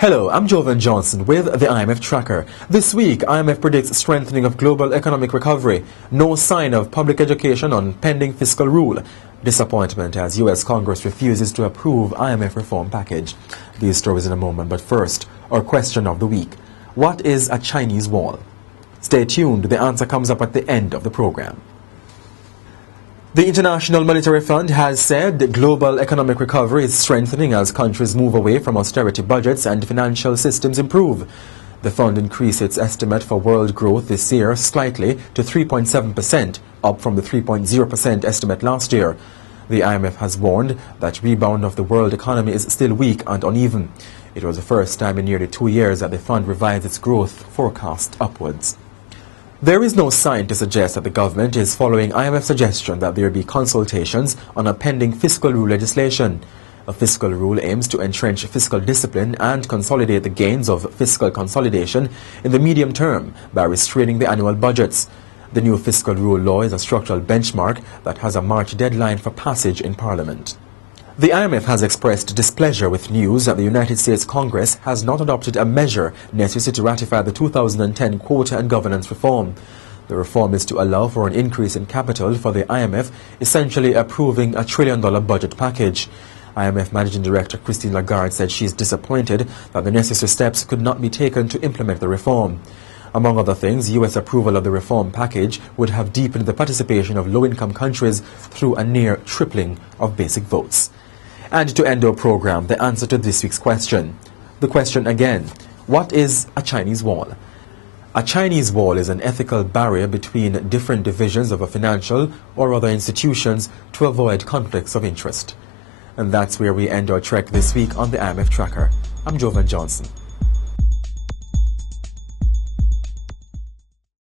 Hello, I'm Jovan Johnson with the IMF Tracker. This week, IMF predicts strengthening of global economic recovery. No sign of public education on pending fiscal rule. Disappointment as U.S. Congress refuses to approve IMF reform package. These stories in a moment, but first, our question of the week. What is a Chinese wall? Stay tuned, the answer comes up at the end of the program. The International Monetary Fund has said that global economic recovery is strengthening as countries move away from austerity budgets and financial systems improve. The fund increased its estimate for world growth this year slightly to 3.7%, up from the 3.0% estimate last year. The IMF has warned that rebound of the world economy is still weak and uneven. It was the first time in nearly 2 years that the fund revised its growth forecast upwards. There is no sign to suggest that the government is following IMF's suggestion that there be consultations on a pending fiscal rule legislation. A fiscal rule aims to entrench fiscal discipline and consolidate the gains of fiscal consolidation in the medium term by restraining the annual budgets. The new fiscal rule law is a structural benchmark that has a March deadline for passage in Parliament. The IMF has expressed displeasure with news that the United States Congress has not adopted a measure necessary to ratify the 2010 Quota and Governance Reform. The reform is to allow for an increase in capital for the IMF, essentially approving a $1 trillion budget package. IMF Managing Director Christine Lagarde said she is disappointed that the necessary steps could not be taken to implement the reform. Among other things, U.S. approval of the reform package would have deepened the participation of low-income countries through a near tripling of basic votes. And to end our program, the answer to this week's question. The question again, what is a Chinese wall? A Chinese wall is an ethical barrier between different divisions of a financial or other institutions to avoid conflicts of interest. And that's where we end our trek this week on the IMF Tracker. I'm Jovan Johnson.